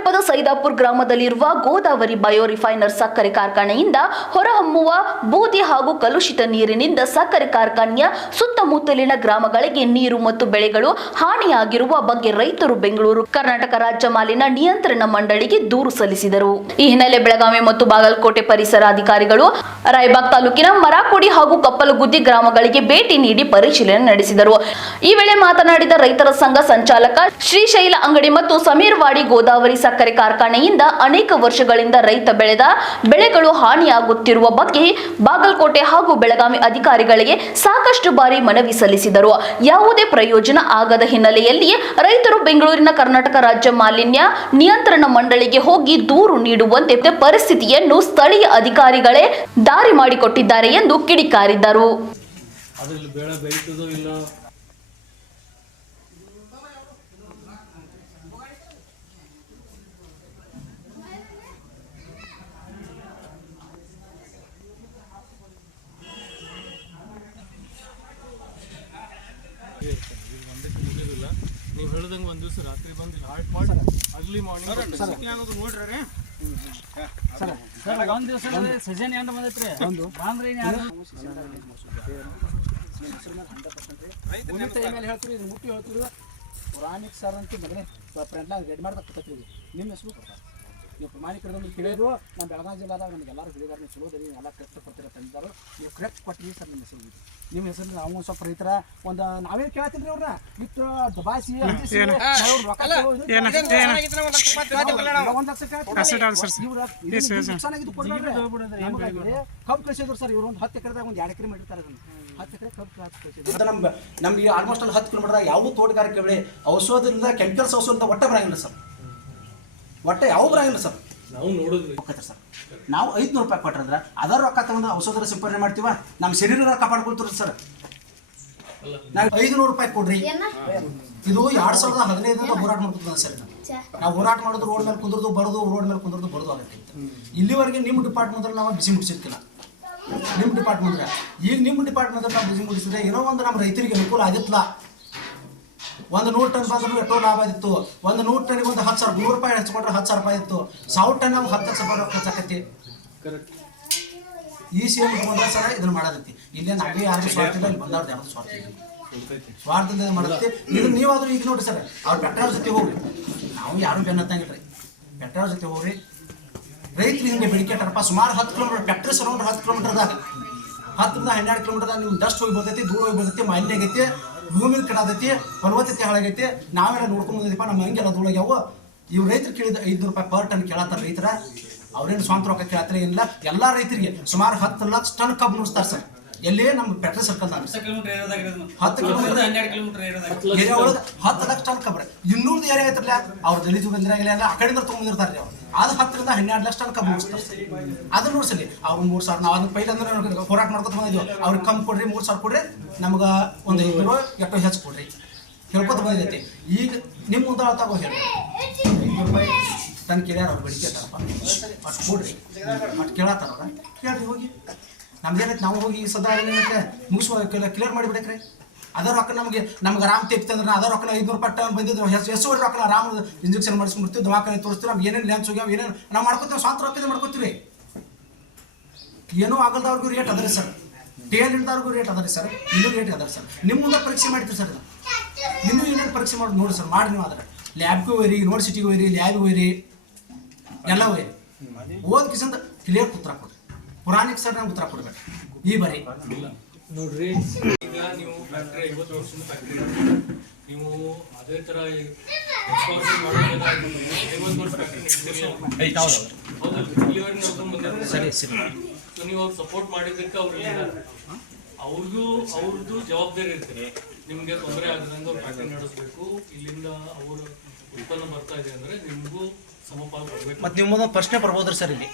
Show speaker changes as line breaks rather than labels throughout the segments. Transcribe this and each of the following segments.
ಸಮೀಪದ ಸೈದಾಪುರ್ ಗ್ರಾಮದಲ್ಲಿರುವ ಗೋದಾವರಿ ಬಯೋರಿಫೈನರ್ ಸಕ್ಕರೆ ಕಾರ್ಖಾನೆಯಿಂದ ಹೊರಹೊಮ್ಮುವ ಬೂದಿ ಹಾಗೂ ಕಲುಷಿತ ನೀರಿನಿಂದ ಸಕ್ಕರೆ ಕಾರ್ಖಾನೆಯ ಸುತ್ತಮುತ್ತಲಿನ ಗ್ರಾಮಗಳಿಗೆ ನೀರು ಮತ್ತು ಬೆಳೆಗಳು ಹಾನಿಯಾಗಿರುವ ಬಗ್ಗೆ ರೈತರು ಬೆಂಗಳೂರು, ಕರ್ನಾಟಕ ರಾಜ್ಯ ಮಾಲಿನ್ಯ ನಿಯಂತ್ರಣ ಮಂಡಳಿಗೆ ದೂರು ಸಲ್ಲಿಸಿದರು. ಈ ಹಿನ್ನೆಲೆ ಬೆಳಗಾವಿ ಮತ್ತು ಬಾಗಲಕೋಟೆ ಪರಿಸರ ಅಧಿಕಾರಿಗಳು ರಾಯಬಾಗ್ ತಾಲೂಕಿನ ಮರಾಕೋಡಿ ಹಾಗೂ ಕಪ್ಪಲಗುದ್ದಿ ಗ್ರಾಮಗಳಿಗೆ ಭೇಟಿ ನೀಡಿ ಪರಿಶೀಲನೆ ನಡೆಸಿದರು. ಈ ವೇಳೆ ಮಾತನಾಡಿದ ರೈತರ ಸಂಘ ಸಂಚಾಲಕ ಶ್ರೀಶೈಲ ಅಂಗಡಿ ಮತ್ತು ಸಮೀರ್ವಾಡಿ ಗೋದಾವರಿ ಸಕ್ಕರೆ ಕಾರ್ಖಾನೆಯಿಂದ ಅನೇಕ ವರ್ಷಗಳಿಂದ ರೈತ ಬೆಳೆದ ಬೆಳೆಗಳು ಹಾನಿಯಾಗುತ್ತಿರುವ ಬಗ್ಗೆ ಬಾಗಲಕೋಟೆ ಹಾಗೂ ಬೆಳಗಾವಿ ಅಧಿಕಾರಿಗಳಿಗೆ ಸಾಕಷ್ಟು ಬಾರಿ ಮನವಿ ಸಲ್ಲಿಸಿದರು. ಯಾವುದೇ ಪ್ರಯೋಜನ ಆಗದ ಹಿನ್ನೆಲೆಯಲ್ಲಿ ರೈತರು ಬೆಂಗಳೂರಿನ ಕರ್ನಾಟಕ ರಾಜ್ಯ ಮಾಲಿನ್ಯ ನಿಯಂತ್ರಣ ಮಂಡಳಿಗೆ ಹೋಗಿ ದೂರು ನೀಡುವಂತೆ ಪರಿಸ್ಥಿತಿಯನ್ನು ಸ್ಥಳೀಯ ಅಧಿಕಾರಿಗಳೇ ದಾರಿ ಮಾಡಿಕೊಟ್ಟಿದ್ದಾರೆ ಎಂದು ಕಿಡಿಕಾರಿದರು
ಅದ್ರಲ್ಲಿ ಬೆಳೆ ಬೆಳೀತದೋ ಇಲ್ಲ ಒಂದಕ್ಕೆ ಮುಗಿಯೋದಿಲ್ಲ ನೀವು ಹೇಳ್ದಂಗೆ ಒಂದು ದಿವಸ ರಾತ್ರಿ ಬಂದು ಹಾರ್ಟ್ ಹಾಲ್ಟ್ ಮಾಡಿ ಅರ್ಲಿ ಮಾರ್ನಿಂಗ್ ನೋಡ್ರಿ
ಸರ್ ಒಂದ್ ದಿವಸ ಎಂಡ್ ಬಂದೈತ್ರಿ? ಬಂದ್ರೆ ಹೇಳ್ತೀರಿ ಇದು ಮುಟ್ಟಿ ಹೇಳ್ತೀರಿ. ಪುರಾಣಿಕ್ ಸರ್ ಅಂತ ಮಗನೇ. ಫ್ರೆಂಡ್ನಾಗ ರೆಡಿ ಮಾಡ್ತಾ ಕೂತ್ರಿ ನಿಮ್ಮ ಹೆಸರು? ಕೊಡ್ತಾರೆ ನೀವು ಪ್ರಮಾಣಿಕರ ತಿಳಿಯೋದು ಕೇಳಿದ್ರು. ನಮ್ಮ ಬೆಳಗಾವಿ ಜಿಲ್ಲಾದಾಗ ನಮ್ಗೆ ಎಲ್ಲರೂ ಹೇಳಿದಾರೆ ನೀವು ಚಲೋ ನೀವು ಎಲ್ಲ ಕಷ್ಟಪಡ್ತೀರ ತಂದಿದ್ದಾರೆ ನೀವು ಕರೆಕ್ಟ್ ಕೊಟ್ಟಿರಿ ಸರ್ ನಿಮ್ಮ ಹೆಸರು. ನಿಮ್ಮ ಹೆಸರು ನಾವು ಸ್ವಲ್ಪ ರೈತರ ಒಂದು ನಾವೇ ಕೇಳ್ತೀನಿ ರೀ ಅವ್ರನ್ನ ಇಟ್ಟು ದಬಾಯಿಸಿ ಒಂದ್ ಲಕ್ಷ ಕಬ್ಬು ಕಳಿಸಿದ್ರು ಸರ್ ಇವ್ರು ಒಂದು ಹತ್ತು ಎಕರೆದಾಗ ಒಂದು ಎರಡು ಎಕರೆ ಮಾಡಿರ್ತಾರೆ ಅದನ್ನ. ಹತ್ತು ಎಕರೆ ಕಬ್ಬು ಕಳಿಸಿದ್ರು.
ಅದು ನಮ್ಗೆ ಆಲ್ಮೋಸ್ಟ್ ಅಲ್ಲಿ ಹತ್ತು ಕಿಲೋಮೀಟರ್ ಯಾವ ತೋಟಗಾರಿಕೆ ಬೆಳೆ ಔಷಧದಿಂದ ಕೆಮಿಕಲ್ಸ್ ಔಷಧ ಅಂತ ಒಟ್ಟೆ ಬರಂಗಿಲ್ಲ ಸರ್. ಒಟ್ಟೆ ಯಾವ ಬರಂಗಿಲ್ಲ ಸರ್?
ನಾವು ನೋಡಿದ್ವಿ
ಸರ್. ನಾವು ಐದುನೂರು ರೂಪಾಯಿ ಕೊಟ್ರಂದ್ರೆ ಅದರ ರೊಕ್ಕ ತಗೊಂಡು ಔಷಧರ ಸಿಂಪಡಣೆ ಮಾಡ್ತೀವ? ನಮ್ಮ ಶರೀರ ಕಾಪಾಡ್ಕೊಳ್ತೀರಿ ಸರ್. ನಾವು ಐದುನೂರು ರೂಪಾಯಿ ಕೊಡ್ರಿ. ಇದು ಎರಡ್ ಸಾವಿರದ ಹದಿನೈದರಿಂದ ಹೋರಾಟ ಮಾಡ್ತದ ಸರ್ ನಾವು ಹೋರಾಟ ಮಾಡೋದು ರೋಡ್ ಮೇಲೆ ಕುಂದ್ರದು ಬರೋದು ರೋಡ್ ಮೇಲೆ ಕುಂದ್ರದು ಬರೋದು ಆಗತ್ತೆ ಇಲ್ಲಿವರೆಗೆ ನಿಮ್ಮ ಡಿಪಾರ್ಟ್ಮೆಂಟ್ ನಾವು ಬಿಸಿ ಮುಗಿಸಿರ್ತಿಲ್ಲ ನಿಮ್ಮ ಡಿಪಾರ್ಟ್ಮೆಂಟ್ ಈಗ ನಿಮ್ಮ ಡಿಪಾರ್ಟ್ಮೆಂಟ್ ನಾವು ಬಿಸಿ ಮುಗಿಸಿದ್ರೆ ಏನೋ ಒಂದು ನಮ್ಮ ರೈತರಿಗೆ ಅನುಕೂಲ ಆಗಿತ್ತಲ್ಲ. ಒಂದು ನೂರು ಟನ್ ಬಂದ್ರು ಎಷ್ಟೋ ಲಾಭ ಇತ್ತು. ಒಂದು ನೂರು ಟನ್ಗೆ ಒಂದು ಹತ್ತು ಸಾವಿರ ನೂರು ರೂಪಾಯಿ ಹಚ್ಕೊಂಡ್ರೆ ಹತ್ತು ಸಾವಿರ ರೂಪಾಯಿ ಇತ್ತು. ಸಾವಿರ ಟನ್ ನಾವು ಹತ್ತು ಲಕ್ಷ ರೂಪಾಯಿ ಖರ್ಚಾಕತಿ
ಕರೆಕ್ಟ್
ಈ ಸಿ ಎಂ ಬಂದ್ರೆ ಸರ ಇದನ್ನ ಮಾಡೋದೈತಿ ಇಲ್ಲೇ ನಾವೇ ಯಾರು ಸ್ವಾರ್ಥ ಇಲ್ಲ ಇಲ್ಲಿ ಬಂದವ್ರದ್ದು ಯಾರು ಸ್ವಾರ್ಥ ಇಲ್ಲ. ಸ್ವಾರ್ಥದಿಂದ ಮಾಡತ್ತೆ ಇದನ್ನ ನೀವಾದ್ರೂ ಈಗ ನೋಡಿ ಸರ್ ಅವ್ರ ಪೆಟ್ರೋಲ್ ಜೊತೆ ಹೋಗ್ರಿ. ನಾವು ಯಾರು ಬೆನ್ನತ್ತಂಗಿಲ್ರಿ ಪೆಟ್ರೋಲ್ ಜೊತೆ ಹೋಗ್ರಿ. ರೈತರು ಹಿಂಗೆ ಬೆಳಿಗ್ಗೆ ಇಟ್ಟಾರಪ್ಪ ಸುಮಾರು ಹತ್ತು ಕಿಲೋಮೀಟರ್ ಫ್ಯಾಕ್ಟ್ರಿ ಸರೌಂಡ್ ಹತ್ತು ಕಿಲೋಮೀಟರ್ದಾಗ ಹತ್ತರಿಂದ ಹನ್ನೆರಡು ಕಿಲೋಮೀಟರ್ದಾಗ ನೀವು ಡಸ್ಟ್ ಹೋಗಿ ಬರ್ತೈತಿ ದೂರ ಹೋಗಿ ಬರ್ತೈತಿ ಮಾಲಿನ್ಯ ಆಗೈತಿ. ಭೂಮಿ ಕೆಡಾದೈತಿ ಫಲವತ್ತತೆ ಹಾಳಾಗೈತಿ ನಾವೆಲ್ಲ ನೋಡ್ಕೊಂಡ್ ಬಂದಿದ್ದೀಪ ನಮ್ಮ ಹಂಗೆಲ್ಲ ಧೂಳಾಗ್ಯಾವು ಇವ್ ರೈತರು ಕೇಳಿದ ಐದು ರೂಪಾಯಿ ಪರ್ ಟನ್ ಕೇಳತ್ತಾರ ರೈತರ. ಅವ್ರೇನು ಸ್ವಂತ ರೊಕ್ಕ ಕೇಳತ್ತಾರ ಏನಿಲ್ಲ. ಎಲ್ಲಾ ರೈತರಿಗೆ ಸುಮಾರು ಹತ್ತು ಲಕ್ಷ ಟನ್ ಕಬ್ಬು ನುಡಿಸ್ತಾರೆ ಸರ್. ಎಲ್ಲೇ? ನಮ್ಮ ಪೆಟ್ರೋಲ್ ಸರ್ಕಲ್ ಹತ್ತು ಕಿಲೋಮೀಟರ್ ಹತ್ತು ಲಕ್ಷ ಟನ್ ಕಬ್ರೆ ಇನ್ನೂರು ಏರಿಯಾ ಐತ್ರಲ್ಲ ಅವ್ರ ದಲಿತ ಬಂದಿರಾಗಿಲ್ಲ ಆ ಕಡೆಯಿಂದ ತೊಗೊಂಡಿರ್ತಾರೆ ಅವ್ರು. ಅದು ಹತ್ತರಿಂದ ಹನ್ನೆರಡು ಲಕ್ಷ ತನಕ ಮುಗಿಸ್ತಾರೆ ಅದನ್ನ ನೋಡ್ಸಲಿ. ಅವ್ರು ಮೂರು ಸಾವಿರ, ನಾವು ಅದನ್ನ ಪೈಲ್ ಅಂದ್ರೆ ಹೋರಾಟ ಮಾಡ್ಕೊತ ಬಂದಿದ್ವಿ. ಅವ್ರಿಗೆ ಕಮ್ಮಿ ಕೊಡ್ರಿ, ಮೂರು ಸಾವಿರ ಕೊಡ್ರಿ, ನಮ್ಗೆ ಒಂದು ಐನೂರು ಎಟ್ಟು ಹೆಚ್ಚು ಕೊಡ್ರಿ. ಹೇಳ್ಕೊತ ಬಂದೈತಿ ಈಗ ನಿಮ್ಮ ಮುಂದೆ ತಗೋ ಹೇಳಿ ರೂಪಾಯಿ ತನ್ನ ಕೇಳ್ಯಾರ ಅವ್ರು ಬೆಳಿಗ್ಗೆ ಇರ್ತಾರಪ್ಪ ಅಷ್ಟು ಕೊಡ್ರಿ. ಅಷ್ಟು ಕೇಳತ್ತಾರ ಅವ್ರ. ಹೋಗಿ. ನಮ್ದೇನೈತೆ ನಾವು ಹೋಗಿ ಸದಾ ಏನೈತೆ ಮುಗಿಸುವ ಕ್ಲಿಯರ್ ಮಾಡಿಬಿಡಕ್ರಿ. ಅದ ರೊಕ್ಕ ನಮಗೆ, ನಮ್ಗೆ ರಾಮ್ ತೆಪ್ತಿ ಅಂದ್ರೆ ಅದ ರೊಕ್ಕ ಐದುನೂರು ರೂಪಾಯಿ ಪಟ್ಟ ಬಂದಿದ್ದು ಹೆಸರು ರೊಕ್ಕ ರಾಮ್ ಇಂಜೆಕ್ಷನ್ ಮಾಡಿಸ್ಬಿಡ್ತೀವಿ ದವಾಖಾನೆ ತೋರಿಸ್ತೀವಿ, ನಮ್ಗೆ ಏನೇನು ಲ್ಯಾನ್ಸ್ ಹೋಗ್ಯಾವ, ಏನೇನು ನಾವು ಮಾಡ್ಕೊತೀವಿ ಸ್ವಂತ ರೊಕ್ಕದ ಮಾಡ್ಕೊತೀವಿ. ಏನೂ ಆಗಲ್ದವ್ರಿಗೂ ರೇಟ್ ಅದ ರೀ ಸರ್. ಟೇಲ್ ಹಿಡ್ದವ್ರಿಗೂ ರೇಟ್ ಅದ ರೀ ಸರ್. ಇನ್ನೂ ರೇಟ್ ಅದ ಸರ್. ನಿಮ್ಮ ಮುಂದೆ ಪರೀಕ್ಷೆ ಮಾಡ್ತೀವಿ ಸರ್ ಇನ್ನೂ ಏನೇನು ಪರೀಕ್ಷೆ ಮಾಡಿ ನೋಡಿ ಸರ್, ಮಾಡಿ ನೀವು ಅದ್ರ ಲ್ಯಾಬ್ಗೂ ಹೋಯ್ರಿ ಯೂನಿವರ್ಸಿಟಿಗೆ ಹೋಯ್ರಿ ಲ್ಯಾಬ್ ಹೋಯ್ರಿ, ಎಲ್ಲ ಹೋಯ್ರಿ. ಓದ್ ಕಿಸಂದ ಕ್ಲಿಯರ್ ಉತ್ತರ ಕೊಡ್ರಿ. ಪುರಾಣಿಕ್ ಸರ್ ನಂಗೆ ಉತ್ತರ ಕೊಡ್ಬೇಕು. ಈ ಬರೀ.
ನೋಡ್ರಿ. ಈಗ ನೀವು ಫ್ಯಾಕ್ಟ್ರಿ ಐವತ್ತು ವರ್ಷದ ಫ್ಯಾಕ್ಟ್ರಿ ನೀವು ಅದೇ ತರ ಎಕ್ಸ್ಪಾನ್ಷನ್ ಐವತ್ತು ವರ್ಷ ಫ್ಯಾಕ್ಟ್ರಿ
ಸರಿ ಸರಿ.
ಸೊ ನೀವು ಅವ್ರು ಸಪೋರ್ಟ್ ಮಾಡಿದ್ದಕ್ಕೆ ಅವ್ರಿಗೆ ಅವ್ರಿಗೂ ಅವ್ರದ್ದು ಜವಾಬ್ದಾರಿ ಇರ್ತದೆ ನಿಮ್ಗೆ ತೊಂದರೆ ಆಗದಂಗೆ ಅವ್ರು ಫ್ಯಾಕ್ಟ್ರಿ ನಡೆಸಬೇಕು. ಇಲ್ಲಿಂದ ಅವ್ರ ಉತ್ಪನ್ನ ಬರ್ತಾ ಇದೆ ಅಂದ್ರೆ ನಿಮಗೂ
ಮತ್ತೆ ನಿಮ್ಮ ಮುಂದೆ ಪ್ರಶ್ನೆ ಬರ್ಬೋದ್ರಿ ಸರ್ ಇಲ್ಲಿ.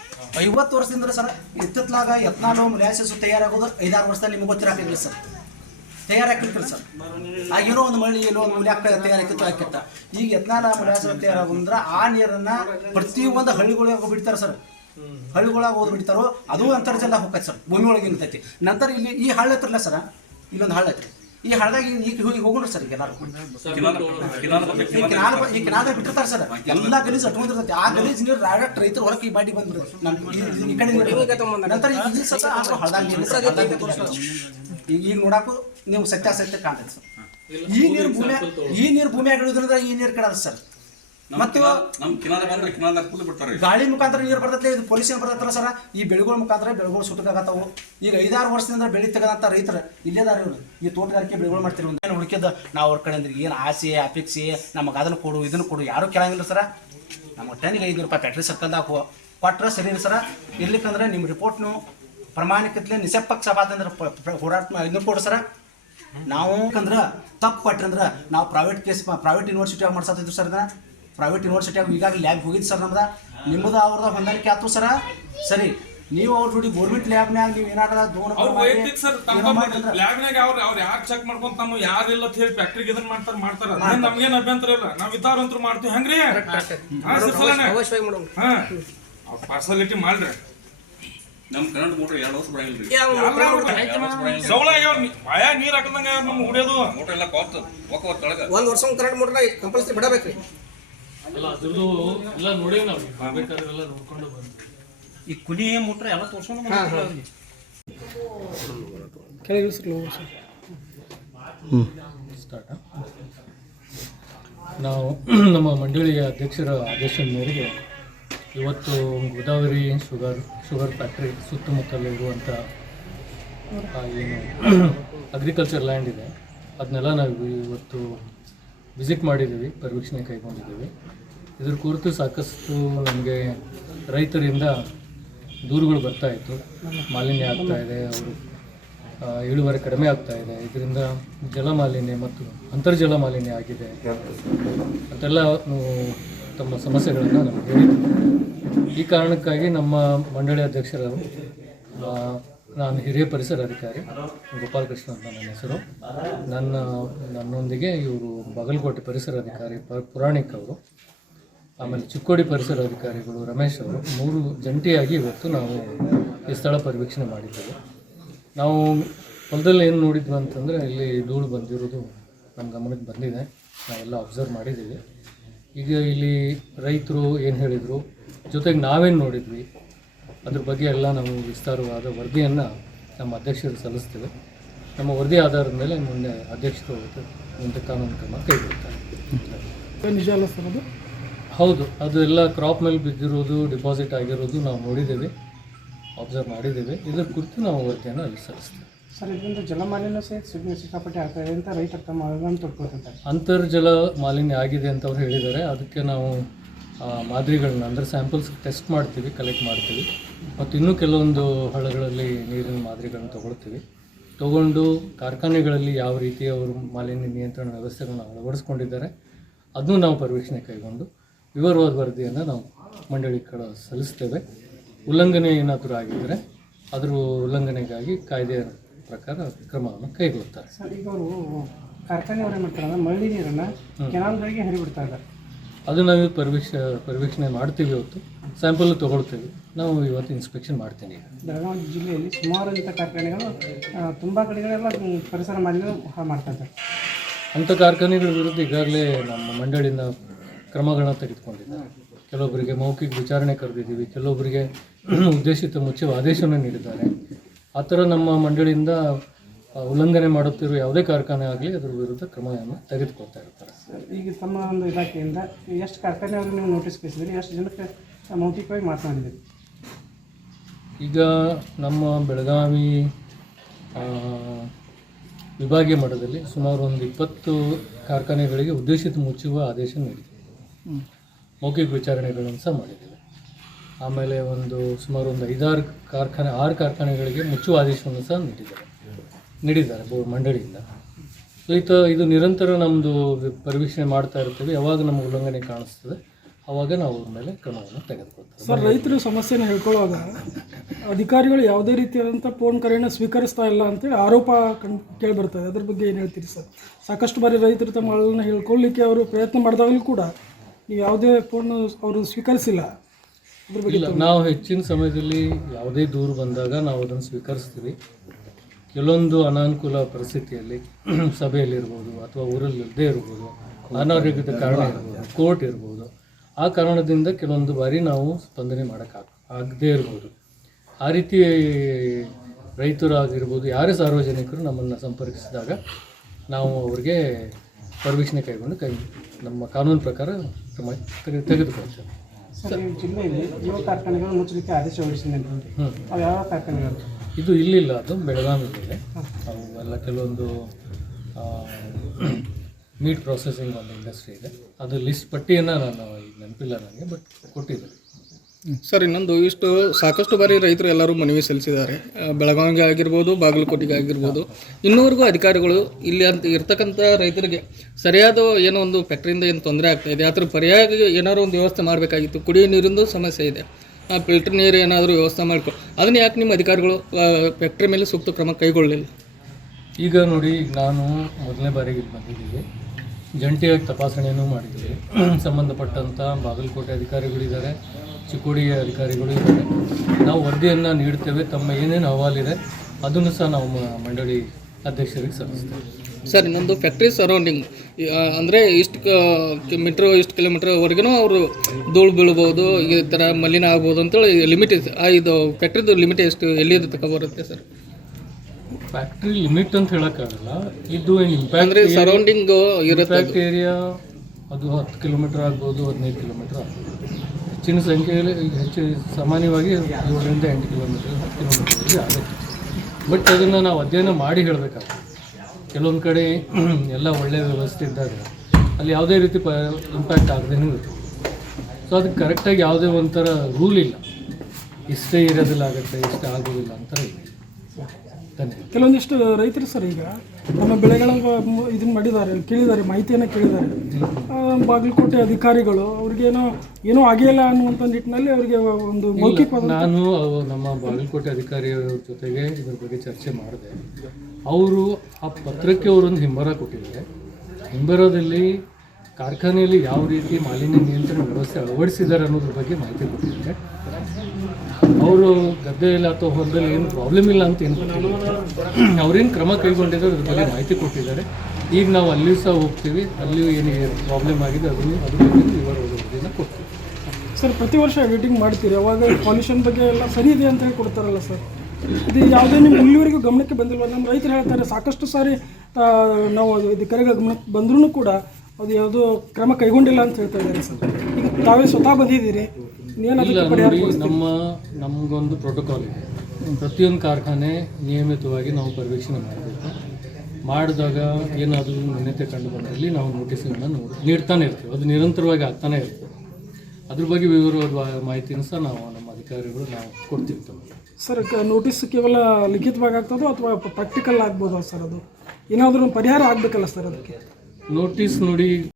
ಐವತ್ತು ವರ್ಷದಿಂದ ಸರ್ ಇತ್ತಿತ್ತಲಾಗ ಎತ್ನಾಲು ಲ್ಯಾಸಸ್ ತಯಾರಾಗೋದು ಐದಾರು ವರ್ಷ ನಿಮ್ಗೆ ಗೊತ್ತಿರಾಕಿಲ್ಲ ಸರ್. ತಯಾರಾಕಿರ್ತೀರಿ ಸರ್ ಆಗಿರೋ ಒಂದು ಮಳಿ ಎಲ್ಲೋ ಒಂದು ಮೂಲ್ಯಾಕ ತಯಾರಾಕಿತ್ತು ಹಾಕಿತ್ತ ಈಗ ಯತ್ನಾಲ ಲ್ಯಾಸ ತಯಾರಾಗೋದ್ರ ಆ ನೀರನ್ನ ಪ್ರತಿ ಒಂದು ಹಳ್ಳಿಗಳಿಗೆ ಬಿಡ್ತಾರೆ ಸರ್. ಹಳ್ಳಿಗಳಾಗ ಹೋದ್ ಬಿಡ್ತಾರೋ ಅದು ಅಂತರ್ಜಲ ಹೋಗತ್ತೆ ಸರ್. ಭೂಮಿ ಒಳಗೆ ನಿಂತೈತಿ. ನಂತರ ಇಲ್ಲಿ ಈ ಹಳ್ಳ ಐತ್ರಲ್ಲ ಸರ್, ಇಲ್ಲೊಂದು ಹಳ್ಳ ಐತ್ರಿ. ಈ ಹಳದಾಗ ಈಗ ಹೋಗಿ ಹೋಗೋಣ ಸರ್ ಈಗ ಎಲ್ಲಾರು. ಈ ಕೆನಾಲ್ ಈ ಕೆನಾಲ್ ಬಿಟ್ಟಿರ್ತಾರೆ ಸರ್. ಎಲ್ಲಾ ಗಲೀಜ್ ಅಟ್ಕೊಂಡಿರ್ತೈತಿ ಆ ಗಲೀಜ್ ನೀರು ಡೈರೆಕ್ಟ್ ರೈತರು ಹೊಲಕ್ಕೆ ಈ ಬಾಡಿ ಬಂದ್ರು ಈ- ಈ- ಈ ಕಡೆ ನಂತರ ಈ ಆ ಹಳದಾಗ. ಈಗ ಈಗ ನೋಡಾಕು ನೀವು ಸತ್ಯಾಸತ್ಯ ಕಾಣ್ತೈತೆ ಸರ್ ಈ ನೀರು ಭೂಮಿ ಈ ನೀರು ಭೂಮಿಯಾಗ ಇಳಿದ್ರಿಂದ ಈ ನೀರು ಕೆಡದ ಸರ್. ಮತ್ತು
ಬಂದ್ರೆ ಬಿಡ್ತಾರೆ
ಗಾಳಿ ಮುಖಾಂತರ ನೀರು ಬರ್ತೈತೆ ಇದು ಪೊಲೀಸ್ ಏನು ಬರ್ತೈತಲ್ಲ ಸರ್? ಈ ಬೆಳೆಗಳ ಮುಖಾಂತರ ಬೆಳೆಗಳು ಸುಟ್ಟಕಾಗತ್ತವು ಈಗ ಐದಾರು ವರ್ಷದಿಂದ ಬೆಳೆ ತೆಗದಂತ ರೈತರು ಇಲ್ಲೇದಾರ ಇವರು. ಈ ತೋಟಗಾರಿಕೆ ಬೆಳೆಗಳು ಮಾಡ್ತಿರೋ ಏನು ಹುಡುಕಿದ ನಾವು ಅವ್ರ ಕಡೆ ಅಂದ್ರೆ ಏನು ಆಸೆ ಅಪೇಕ್ಷೆ ನಮಗೆ ಅದನ್ನು ಕೊಡು ಇದನ್ನು ಕೊಡು ಯಾರು ಕೇಳಂಗಿಲ್ಲ ಸರ. ನಮಗೆ ಟನ್ನಿಗೆ ಐದು ರೂಪಾಯಿ ಫ್ಯಾಕ್ಟ್ರಿ ಸರ್ಕಲ್ದಾಗ ಕೊಟ್ಟರೆ ಸರಿ ಸರ್ ಸರ. ಇರ್ಲಿಕ್ಕಂದ್ರೆ ನಿಮ್ಮ ರಿಪೋರ್ಟ್ನು ಪ್ರಮಾಣಿಕತ್ಲೆ ನಿಸಪಕ್ಷಪಾತ ಅಂದ್ರೆ ಹೋರಾಟ ಇದನ್ನು ಕೊಡು ಸರ. ನಾವು ಅಂದ್ರ ತಪ್ಪು ಪಟ್ರಿ ಅಂದ್ರ ನಾವು ಪ್ರೈವೇಟ್ ಕೇಸ್ ಪ್ರೈವೇಟ್ ಯೂನಿವರ್ಸಿಟಿಯಾಗ ಮಾಡ್ಸತ್ತಿದ್ವಿ ಸರ್ ಇದನ್ನ ಪ್ರೈವೇಟ್ ಯೂನಿವರ್ಸಿಟಿಯಾಗ ಈಗಾಗಲೇ ಲ್ಯಾಬ್ ಹೋಗಿದ್ದು ಸರ್ ನಮ್ದು. ನಿಮ್ಮದು ಅವ್ರದ ಹೊಂದಾಣಿಕೆ ಆಯ್ತು ಸರ ಸರಿ ನೀವು ಅವ್ರ ಜೋಡಿ ಗೋರ್ಮೆಂಟ್ ಲ್ಯಾಬ್ನ್ಯಾಗ ನೀವು ಏನಾರ ದೋಣ
ಅವ್ರ ವೈಯಕ್ತಿಕ ಸರ್ ತಮ್ಮ ಲ್ಯಾಬ್ನಾಗ ಅವ್ರ ಅವ್ರ ಯಾರು ಚೆಕ್ ಮಾಡ್ಕೊಂತ ನಮ್ಮ ಯಾರಿಲ್ಲ ಅಂತ ಹೇಳಿ ಫ್ಯಾಕ್ಟ್ರಿಗೆ ಇದನ್ನ ಮಾಡ್ತಾರ ಮಾಡ್ತಾರ. ನಮ್ಗೇನ್ ಅಭ್ಯಂತರ ಇಲ್ಲ. ನಾವ್ ಇದ್ದಾರಂತೂ ಮಾಡ್ತೀವಿ. ಹೆಂಗ್ರಿ? ಹಾ ಮಾಡೋಣ ಹಾ. ಪಾರ್ಸಲಿಟಿ ಮಾಡ್ರಿ.
ನಮ್ ಕರೆಂಟ್ ಮೋಟರ್ ಎರಡು ವರ್ಷ
ಬರಂಗಿಲ್ಲ ನೀರ್ ಹಾಕದಂಗ ನಮ್ ಉಡಿಯೋದು
ಮೋಟರ್ ಎಲ್ಲ ಒಕ್ಕ ತಳಗ
ಒಂದ್ ವರ್ಷ ಕರೆಂಟ್ ಮೋಟರ್ ಕಂಪಲ್ಸರಿ ಬಿಡಬೇಕ್ರಿ.
ಅಲ್ಲ ಅದ್ರದ್ದು ಎಲ್ಲ ನೋಡೇವಿ ನಾವು ಎಲ್ಲ ನೋಡ್ಕೊಂಡು ಬಂದ್ವಿ.
ಈ ಮುಟ್ರೆ ಎಲ್ಲ ತೋರ್ಸ್ಕೊಂಡು
ಕೆಳಗೆ ಸ್ಲೋ ಸರ್.
ಸ್ಟಾರ್ಟ್ ನಾವು ನಮ್ಮ ಮಂಡಳಿಯ ಅಧ್ಯಕ್ಷರ ಆದೇಶದ ಮೇರೆಗೆ ಇವತ್ತು ಗೋದಾವರಿ ಶುಗರ್ ಶುಗರ್ ಫ್ಯಾಕ್ಟ್ರಿ ಸುತ್ತಮುತ್ತಲಿರುವಂಥ ಏನು ಅಗ್ರಿಕಲ್ಚರ್ ಲ್ಯಾಂಡ್ ಇದೆ. ಅದನ್ನೆಲ್ಲ ನಾವು ಇವತ್ತು ವಿಸಿಟ್ ಮಾಡಿದ್ದೀವಿ ಪರಿವೀಕ್ಷಣೆ ಕೈಗೊಂಡಿದ್ದೀವಿ. ಇದ್ರ ಕುರಿತು ಸಾಕಷ್ಟು ನಮಗೆ ರೈತರಿಂದ ದೂರುಗಳು ಬರ್ತಾ ಇತ್ತು. ಮಾಲಿನ್ಯ ಆಗ್ತಾ ಇದೆ, ಅವರು ಇಳುವರಿ ಕಡಿಮೆ ಆಗ್ತಾ ಇದೆ. ಇದರಿಂದ ಜಲ ಮಾಲಿನ್ಯ ಮತ್ತು ಅಂತರ್ಜಲ ಮಾಲಿನ್ಯ ಆಗಿದೆ. ಅಂತೆಲ್ಲ ತಮ್ಮ ಸಮಸ್ಯೆಗಳನ್ನು ನಮಗೆ ಹೇಳಿದ್ರು. ಈ ಕಾರಣಕ್ಕಾಗಿ ನಮ್ಮ ಮಂಡಳಿ ಅಧ್ಯಕ್ಷರವರು ನಾನು ಹಿರಿಯ ಪರಿಸರ ಅಧಿಕಾರಿ ಗೋಪಾಲಕೃಷ್ಣ ಅಂತ ನನ್ನ ಹೆಸರು. ನನ್ನ, ನನ್ನೊಂದಿಗೆ ಇವರು ಬಾಗಲಕೋಟೆ ಪರಿಸರ ಅಧಿಕಾರಿ, ಪ, ಪುರಾಣಿಕ್ ಅವರು, ಆಮೇಲೆ ಚಿಕ್ಕೋಡಿ ಪರಿಸರ ಅಧಿಕಾರಿಗಳು ರಮೇಶ್ ಅವರು, ಮೂರು ಜಂಟಿಯಾಗಿ ಇವತ್ತು ನಾವು ಈ ಸ್ಥಳ ಪರಿವೀಕ್ಷಣೆ ಮಾಡಿದ್ದೇವೆ. ನಾವು ಹೊಲದಲ್ಲಿ ಏನು ನೋಡಿದ್ವಿ ಅಂತಂದರೆ, ಇಲ್ಲಿ ಧೂಳು ಬಂದಿರೋದು ನಮ್ಮ ಗಮನಕ್ಕೆ ಬಂದಿದೆ. ನಾವೆಲ್ಲ ಅಬ್ಸರ್ವ್ ಮಾಡಿದ್ದೀವಿ. ಈಗ ಇಲ್ಲಿ ರೈತರು ಏನು ಹೇಳಿದರು? ಜೊತೆಗೆ ನಾವೇನು ನೋಡಿದ್ವಿ ಅದ್ರ ಬಗ್ಗೆ ಎಲ್ಲ ನಾವು ವಿಸ್ತಾರವಾದ ವರದಿಯನ್ನು ನಮ್ಮ ಅಧ್ಯಕ್ಷರು ಸಲ್ಲಿಸ್ತೇವೆ. ನಮ್ಮ ವರದಿ ಆಧಾರದ ಮೇಲೆ ಮುಂದೆ ಅಧ್ಯಕ್ಷರು ಮುಂದೆ ಕಾನೂನು ಕ್ರಮ ಕೈಗೊಳ್ತಾರೆ.
ನಿಜ ಅಲ್ಲ ಸರ್ ಅದು?
ಹೌದು ಅದು ಎಲ್ಲ ಕ್ರಾಪ್ ಮೇಲೆ ಬಿದ್ದಿರೋದು ಡಿಪಾಸಿಟ್ ಆಗಿರೋದು ನಾವು ನೋಡಿದ್ದೇವೆ ಅಬ್ಸರ್ವ್ ಮಾಡಿದ್ದೇವೆ. ಇದ್ರ ಕುರಿತು ನಾವು ವರದಿಯನ್ನು ಅಲ್ಲಿ ಸಲ್ಲಿಸ್ತೇವೆ.
ಸರ್ ಇದರಿಂದ ಜಲಮಾಲಿನ್ಯ ಸಹಿತ ಸಿಕ್ಕಾಪಟ್ಟೆ ಆಗ್ತಾ ಇದೆ ಅಂತ ರೈತರು ತಮ್ಮ ತೊಡ್ಕೊಳ್ತಿದ್ದಾರೆ.
ಅಂತರ್ಜಲ ಮಾಲಿನ್ಯ ಆಗಿದೆ ಅಂತ ಅವ್ರು ಹೇಳಿದ್ದಾರೆ. ಅದಕ್ಕೆ ನಾವು ಮಾದರಿಗಳನ್ನ ಅಂದರೆ ಸ್ಯಾಂಪಲ್ಸ್ ಟೆಸ್ಟ್ ಮಾಡ್ತೀವಿ ಕಲೆಕ್ಟ್ ಮಾಡ್ತೀವಿ. ಮತ್ತು ಇನ್ನೂ ಕೆಲವೊಂದು ಹಳ್ಳಗಳಲ್ಲಿ ನೀರಿನ ಮಾದರಿಗಳನ್ನ ತಗೊಳ್ತೀವಿ. ತಗೊಂಡು ಕಾರ್ಖಾನೆಗಳಲ್ಲಿ ಯಾವ ರೀತಿ ಅವರು ಮಾಲಿನ್ಯ ನಿಯಂತ್ರಣ ವ್ಯವಸ್ಥೆಗಳನ್ನ ಅಳವಡಿಸ್ಕೊಂಡಿದ್ದಾರೆ ಅದನ್ನು ನಾವು ಪರಿವೀಕ್ಷಣೆ ಕೈಗೊಂಡು ವಿವರವಾದ ವರದಿಯನ್ನು ನಾವು ಮಂಡಳಿ ಕಡೆ ಸಲ್ಲಿಸ್ತೇವೆ. ಉಲ್ಲಂಘನೆ ಏನಾದರೂ ಆಗಿದ್ದರೆ ಅದರ ಉಲ್ಲಂಘನೆಗಾಗಿ ಕಾಯ್ದೆಯ ಪ್ರಕಾರ ಕ್ರಮವನ್ನು ಕೈಗೊಳ್ಳುತ್ತಾರೆ
ಸರ್ ಈಗ ಅವರು ಕಾರ್ಖಾನೆ ಮಾಡ್ತಾರೆ ಮಳ್ಳಿ ನೀರನ್ನು ಕೆನಾಲ್ಗಳಿಗೆ ಹರಿಬಿಡ್ತಾ ಇದ್ದಾರೆ.
ಅದು ನಾವು ಪರಿವೀಕ್ಷ ಪರಿವೀಕ್ಷಣೆ ಮಾಡ್ತೀವಿ ಇವತ್ತು. ಸ್ಯಾಂಪಲ್ ತೊಗೊಳ್ತೀವಿ. ನಾವು ಇವತ್ತು ಇನ್ಸ್ಪೆಕ್ಷನ್ ಮಾಡ್ತೀನಿ ಈಗ.
ಬೆಳಗಾವಿ ಜಿಲ್ಲೆಯಲ್ಲಿ ಸುಮಾರು ಇಂಥ ಕಾರ್ಖಾನೆಗಳು ತುಂಬ ಕಡೆಗಳೆಲ್ಲ ಪರಿಸರ ಮಾಲಿನ್ಯ ಮಾಡ್ತಾ ಇದ್ದಾರೆ
ಅಂಥ ಕಾರ್ಖಾನೆಗಳ ವಿರುದ್ಧ ಈಗಾಗಲೇ ನಮ್ಮ ಮಂಡಳಿಯಿಂದ ಕ್ರಮಗಳನ್ನ ತೆಗೆದುಕೊಂಡಿದ್ದಾರೆ. ಕೆಲವೊಬ್ಬರಿಗೆ ಮೌಖಿಕ ವಿಚಾರಣೆ ಕರೆದಿದ್ದೀವಿ ಕೆಲವೊಬ್ಬರಿಗೆ ಉದ್ದೇಶಿತ ಮುಚ್ಚುವ ಆದೇಶವನ್ನು ನೀಡಿದ್ದಾರೆ. ಆ ಥರ ನಮ್ಮ ಮಂಡಳಿಯಿಂದ ಉಲ್ಲಂಘನೆ ಮಾಡುತ್ತಿರುವ ಯಾವುದೇ ಕಾರ್ಖಾನೆ ಆಗಲಿ ಅದರ ವಿರುದ್ಧ ಕ್ರಮವನ್ನು ತೆಗೆದುಕೊಳ್ತಾ ಇರ್ತಾರೆ.
ಈಗ ತಮ್ಮ ಒಂದು ಇಲಾಖೆಯಿಂದ ಎಷ್ಟು ಕಾರ್ಖಾನೆಯವರು ನೀವು ನೋಟಿಸ್ ಕಳಿಸಿದ್ರಿ ಎಷ್ಟು ಜನಕ್ಕೆ ಮೌಖಿಕವಾಗಿ ಮಾತನಾಡಿದ್ದೀರಿ?
ಈಗ ನಮ್ಮ ಬೆಳಗಾವಿ ಆ, ವಿಭಾಗೀಯ ಮಟ್ಟದಲ್ಲಿ ಸುಮಾರು ಒಂದು ಇಪ್ಪತ್ತು ಕಾರ್ಖಾನೆಗಳಿಗೆ ಉದ್ದೇಶಿತ ಮುಚ್ಚುವ ಆದೇಶ ನೀಡಿದೆ. ಮೌಖಿಕ ವಿಚಾರಣೆಗಳನ್ನು ಸಹ ಮಾಡಿದ್ದೇವೆ. ಆಮೇಲೆ ಒಂದು ಸುಮಾರು ಒಂದು ಐದಾರು ಕಾರ್ಖಾನೆ ಆರು ಕಾರ್ಖಾನೆಗಳಿಗೆ ಮುಚ್ಚುವ ಆದೇಶವನ್ನು ಸಹ ನೀಡಿದ್ದಾರೆ ನೀಡಿದ್ದಾರೆ ಮಂಡಳಿಯಿಂದ. ಸಹಿತ ಇದು ನಿರಂತರ ನಮ್ಮದು ಪರಿವೀಕ್ಷಣೆ ಮಾಡ್ತಾ ಇರ್ತೀವಿ. ಯಾವಾಗ ನಮ್ಮ ಉಲ್ಲಂಘನೆ ಕಾಣಿಸ್ತದೆ ಅವಾಗ ನಾವು ಅವ್ರ ಮೇಲೆ ಕ್ರಮವನ್ನು ತೆಗೆದುಕೊಳ್ತೇವೆ.
ಸರ್ ರೈತರ ಸಮಸ್ಯೆನ ಹೇಳ್ಕೊಳ್ಳುವಾಗ ಅಧಿಕಾರಿಗಳು ಯಾವುದೇ ರೀತಿಯಾದಂಥ ಫೋನ್ ಕರೆಯನ್ನು ಸ್ವೀಕರಿಸ್ತಾ ಇಲ್ಲ ಅಂತೇಳಿ ಆರೋಪ ಕಣ್ ಕೇಳಿ ಬರ್ತದೆ ಅದ್ರ ಬಗ್ಗೆ ಏನು ಹೇಳ್ತೀರಿ ಸರ್? ಸಾಕಷ್ಟು ಬಾರಿ ರೈತರು ತಮ್ಮ ಅಳನ್ನು ಹೇಳ್ಕೊಳ್ಳಿಕ್ಕೆ ಅವರು ಪ್ರಯತ್ನ ಮಾಡಿದಾಗಲೂ ಕೂಡ ನೀವು ಯಾವುದೇ ಫೋನ್ ಅವರು ಸ್ವೀಕರಿಸಿಲ್ಲ. ಅದ್ರ ಬಗ್ಗೆ
ನಾವು ಹೆಚ್ಚಿನ ಸಮಯದಲ್ಲಿ ಯಾವುದೇ ದೂರು ಬಂದಾಗ ನಾವು ಅದನ್ನು ಸ್ವೀಕರಿಸ್ತೀವಿ. ಕೆಲವೊಂದು ಅನಾನುಕೂಲ ಪರಿಸ್ಥಿತಿಯಲ್ಲಿ ಸಭೆಯಲ್ಲಿರ್ಬೋದು ಅಥವಾ ಊರಲ್ಲಿ ಇದ್ದೇ ಇರ್ಬೋದು ಅನಾರೋಗ್ಯದ ಕಾರಣ ಇರ್ಬೋದು ಕೋರ್ಟ್ ಇರ್ಬೋದು ಆ ಕಾರಣದಿಂದ ಕೆಲವೊಂದು ಬಾರಿ ನಾವು ಸ್ಪಂದನೆ ಮಾಡೋಕ್ಕಾಗ ಆಗದೇ ಇರ್ಬೋದು. ಆ ರೀತಿ ರೈತರಾಗಿರ್ಬೋದು ಯಾರೇ ಸಾರ್ವಜನಿಕರು ನಮ್ಮನ್ನು ಸಂಪರ್ಕಿಸಿದಾಗ ನಾವು ಅವ್ರಿಗೆ ಪರ್ಮಿಷನ್ ಕೈಗೊಂಡು ಕೈ ನಮ್ಮ ಕಾನೂನು ಪ್ರಕಾರ ಕ್ರಮ ತೆಗೆ- ತೆಗೆದುಕೊಳ್ತೇವೆ
ಸರ್ ಜಿಲ್ಲೆಯಲ್ಲಿ ಯುವ ಕಾರ್ಖಾನೆಗಳು ಮುಚ್ಚಲಿಕ್ಕೆ ಆದೇಶ ಹೊರಡಿಸಿದೆ ಯಾವ ಕಾರ್ಖಾನೆಗಳು?
ಇದು ಇಲ್ಲಿಲ್ಲ, ಅದು ಬೆಳಗಾವಿಲಿದೆ ಅವು ಎಲ್ಲ ಕೆಲವೊಂದು ಮೀಟ್ ಪ್ರೊಸೆಸಿಂಗ್ ಒಂದು ಇಂಡಸ್ಟ್ರಿ ಇದೆ. ಅದು ಲಿಸ್ಟ್ ಪಟ್ಟಿಯನ್ನು ನಾನು ಈಗ ನೆನಪಿಲ್ಲ ನನಗೆ ಬಟ್ ಕೊಟ್ಟಿದ್ದೆ
ಸರ್, ಇನ್ನೊಂದು, ಇಷ್ಟು ಸಾಕಷ್ಟು ಬಾರಿ ರೈತರು ಎಲ್ಲರೂ ಮನವಿ ಸಲ್ಲಿಸಿದ್ದಾರೆ. ಬೆಳಗಾವಿಗೆ ಆಗಿರ್ಬೋದು, ಬಾಗಲಕೋಟೆಗೆ ಆಗಿರ್ಬೋದು. ಇನ್ನೂವರೆಗೂ ಅಧಿಕಾರಿಗಳು ಇಲ್ಲಿ ಅಂತ ಇರ್ತಕ್ಕಂಥ ರೈತರಿಗೆ ಸರಿಯಾದ ಏನೋ ಒಂದು ಫ್ಯಾಕ್ಟ್ರಿಯಿಂದ ಏನು ತೊಂದರೆ ಆಗ್ತಾ ಇದೆ. ಅದ್ರ ಪರ್ಯಾಯ ಏನಾದರೂ ಒಂದು ವ್ಯವಸ್ಥೆ ಮಾಡಬೇಕಾಗಿತ್ತು. ಕುಡಿಯೋ ನೀರಿಂದು ಸಮಸ್ಯೆ ಇದೆ. ಆ, ಫಿಲ್ಟರ್ ನೀರು ಏನಾದರೂ ವ್ಯವಸ್ಥೆ ಮಾಡ್ಕೊ ಅದನ್ನ ಯಾಕೆ ನಿಮ್ಮ ಅಧಿಕಾರಿಗಳು ಫ್ಯಾಕ್ಟ್ರಿ ಮೇಲೆ ಸೂಕ್ತ ಕ್ರಮ ಕೈಗೊಳ್ಳಲಿಲ್ಲ?
ಈಗ ನೋಡಿ ನಾನು ಮೊದಲನೇ ಬಾರಿಗೆ ಇಲ್ಲಿ ಬಂದಿದ್ದೀವಿ. ಜಂಟಿಯಾಗಿ ತಪಾಸಣೆಯನ್ನು ಮಾಡಿದ್ದೀವಿ. ಸಂಬಂಧಪಟ್ಟಂಥ ಬಾಗಲಕೋಟೆ ಅಧಿಕಾರಿಗಳಿದ್ದಾರೆ ಚಿಕ್ಕೋಡಿ ಅಧಿಕಾರಿಗಳು ಇದ್ದಾರೆ. ನಾವು ವರದಿಯನ್ನು ನೀಡ್ತೇವೆ, ತಮ್ಮ ಏನೇನು ಅಹವಾಲಿದೆ ಅದನ್ನು ಸಹ ನಾವು ಮಂಡಳಿ ಅಧ್ಯಕ್ಷರಿಗೆ ಸಲ್ಲಿಸ್ತೇವೆ
ಸರ್ ಇನ್ನೊಂದು ಫ್ಯಾಕ್ಟ್ರಿ ಸರೌಂಡಿಂಗ್ ಅಂದರೆ ಇಷ್ಟು ಮೀಟ್ರ್ ಇಷ್ಟು ಕಿಲೋಮೀಟ್ರ್ವರೆಗೂ ಅವರು ಧೂಳು ಬೀಳ್ಬೋದು ಈ ಥರ ಮಲಿನ ಆಗ್ಬೋದು ಅಂತೇಳಿ ಲಿಮಿಟ್ ಇದೆ. ಫ್ಯಾಕ್ಟ್ರಿದು ಲಿಮಿಟ್ ಎಷ್ಟು ಎಲ್ಲಿಂದ ತಗೊ ಬರುತ್ತೆ ಸರ್?
ಫ್ಯಾಕ್ಟ್ರಿ ಲಿಮಿಟ್ ಅಂತ ಹೇಳೋಕ್ಕಾಗಲ್ಲ. ಇದು ಇಂಪ್ಯಾಕ್ಟ್
ಅಂದರೆ ಸರೌಂಡಿಂಗ್ ಇರುತ್ತೆ
ಇಂಪ್ಯಾಕ್ಟ್ ಏರಿಯಾ ಅದು ಹತ್ತು ಕಿಲೋಮೀಟರ್ ಆಗ್ಬೋದು ಹದಿನೈದು ಕಿಲೋಮೀಟರ್ ಆಗ್ಬೋದು. ಹೆಚ್ಚಿನ ಸಂಖ್ಯೆಯಲ್ಲಿ ಹೆಚ್ಚು ಸಾಮಾನ್ಯವಾಗಿ ಏಳರಿಂದ ಎಂಟು ಕಿಲೋಮೀಟರ್ ಹತ್ತು ಕಿಲೋಮೀಟ್ರ್ ಆಗುತ್ತೆ. ಬಟ್ ಅದನ್ನು ನಾವು ಅಧ್ಯಯನ ಮಾಡಿ ಹೇಳಬೇಕಾಗ್ತದೆ. ಕೆಲವೊಂದು ಕಡೆ ಎಲ್ಲ ಒಳ್ಳೆಯ ವ್ಯವಸ್ಥೆ ಇದ್ದಾಗ ಅಲ್ಲಿ ಯಾವುದೇ ರೀತಿ ಪ ಇಂಪ್ಯಾಕ್ಟ್ ಆಗದೇನೂ ಇರುತ್ತೆ. ಸೊ ಅದಕ್ಕೆ ಕರೆಕ್ಟಾಗಿ ಯಾವುದೇ ಒಂಥರ ರೂಲ್ ಇಲ್ಲ. ಇಷ್ಟೇ ಇರೋದಿಲ್ಲ ಆಗುತ್ತೆ ಇಷ್ಟೇ ಆಗೋದಿಲ್ಲ ಅಂತ ಧನ್ಯವಾದ
ಕೆಲವೊಂದಿಷ್ಟು ರೈತರು ಸರ್ ಈಗ ನಮ್ಮ ಬೆಳೆಗಳನ್ನು ಇದನ್ನ ಮಾಡಿದ್ದಾರೆ ಕೇಳಿದ್ದಾರೆ ಮಾಹಿತಿಯನ್ನು ಕೇಳಿದ್ದಾರೆ. ಬಾಗಲಕೋಟೆ ಅಧಿಕಾರಿಗಳು ಅವ್ರಿಗೇನೋ ಏನೋ ಆಗಿಲ್ಲ ಅನ್ನುವಂಥ ನಿಟ್ಟಿನಲ್ಲಿ ಅವರಿಗೆ ಒಂದು ಮೌಖಿಕ
ನಾನು ನಮ್ಮ ಬಾಗಲಕೋಟೆ ಅಧಿಕಾರಿಯವರ ಜೊತೆಗೆ ಇದ್ರ ಬಗ್ಗೆ ಚರ್ಚೆ ಮಾಡಿದೆ. ಅವರು ಆ ಪತ್ರಕ್ಕೆ ಅವರೊಂದು ಹಿಂಬರ ಕೊಟ್ಟಿದ್ದಾರೆ. ಹಿಂಬರದಲ್ಲಿ ಕಾರ್ಖಾನೆಯಲ್ಲಿ ಯಾವ ರೀತಿ ಮಾಲಿನ್ಯ ನಿಯಂತ್ರಣ ವ್ಯವಸ್ಥೆ ಅಳವಡಿಸಿದ್ದಾರೆ ಅನ್ನೋದ್ರ ಬಗ್ಗೆ ಮಾಹಿತಿ ಕೊಟ್ಟಿದ್ದಾರೆ. ಅವರು ಗದ್ದೆಯಲ್ಲಿ ಅಥವಾ ಹೊಲದಲ್ಲಿ ಏನು ಪ್ರಾಬ್ಲಮ್ ಇಲ್ಲ ಅಂತ ಏನು ಅವ್ರೇನು ಕ್ರಮ ಕೈಗೊಂಡಿದ್ದಾರೆ ಅದ್ರ ಬಗ್ಗೆ ಮಾಹಿತಿ ಕೊಟ್ಟಿದ್ದಾರೆ. ಈಗ ನಾವು ಅಲ್ಲಿಯೂ ಸಹ ಹೋಗ್ತೀವಿ. ಅಲ್ಲಿಯೂ ಏನು ಪ್ರಾಬ್ಲಮ್ ಆಗಿದೆ ಅದನ್ನು ಅದ್ರ ಬಗ್ಗೆ ವಿವರ ಕೊಡ್ತೀವಿ.
ಸರ್, ಪ್ರತಿ ವರ್ಷ ಮೀಟಿಂಗ್ ಮಾಡ್ತೀರಿ. ಅವಾಗ ಪಾಲ್ಯೂಷನ್ ಬಗ್ಗೆ ಎಲ್ಲ ಸರಿ ಇದೆ ಅಂತ ಹೇಳಿ ಕೊಡ್ತಾರಲ್ಲ ಸರ್? ಇದು ಯಾವುದೇ ನಿಮ್ಮ ಇಲ್ಲಿವರೆಗೂ ಗಮನಕ್ಕೆ ಬಂದಿಲ್ಲ ನಮ್ಮ ರೈತರು ಹೇಳ್ತಾರೆ, ಸಾಕಷ್ಟು ಸಾರಿ ನಾವು ಅಧಿಕಾರಿಗಳ ಗಮನಕ್ಕೆ ಬಂದ್ರೂ ಕೂಡ ಅದು ಯಾವುದೋ ಕ್ರಮ ಕೈಗೊಂಡಿಲ್ಲ ಅಂತ ಹೇಳ್ತಾ ಇದ್ದಾರೆ ಸರ್. ಈಗ ತಾವೇ ಸ್ವತಃ ಬಂದಿದ್ದೀರಿ.
ಇಲ್ಲ ನೋಡಿ ನಮ್ಮ ನಮಗೊಂದು ಪ್ರೋಟೋಕಾಲ್ ಇದೆ. ಪ್ರತಿಯೊಂದು ಕಾರ್ಖಾನೆ ನಿಯಮಿತವಾಗಿ ನಾವು ಪರಿವೀಕ್ಷಣೆ ಮಾಡಬೇಕು. ಮಾಡಿದಾಗ ಏನಾದರೂ ನ್ಯೂನತೆ ಕಂಡು ಬಂದಲ್ಲಿ ನಾವು ನೋಟಿಸ್ಗಳನ್ನು ನೀಡ್ತಾನೆ ಇರ್ತೀವಿ. ಅದು ನಿರಂತರವಾಗಿ ಆಗ್ತಾನೆ ಇರ್ತದೆ. ಅದ್ರ ಬಗ್ಗೆ ವಿವರವಾದ ಮಾಹಿತಿನ ಸಹ ನಾವು ನಮ್ಮ ಅಧಿಕಾರಿಗಳು ನಾವು ಕೊಡ್ತೀವಿ ತಮಗೆ.
ಸರ್ ನೋಟಿಸ್ ಕೇವಲ ಲಿಖಿತವಾಗಿ ಆಗ್ತದೋ ಅಥವಾ ಪ್ರಾಕ್ಟಿಕಲ್ ಆಗ್ಬೋದಾ ಸರ್ ಅದು? ಏನಾದರೂ ಪರಿಹಾರ ಆಗಬೇಕಲ್ಲ ಸರ್ ಅದಕ್ಕೆ?
ನೋಟಿಸ್ ನೋಡಿ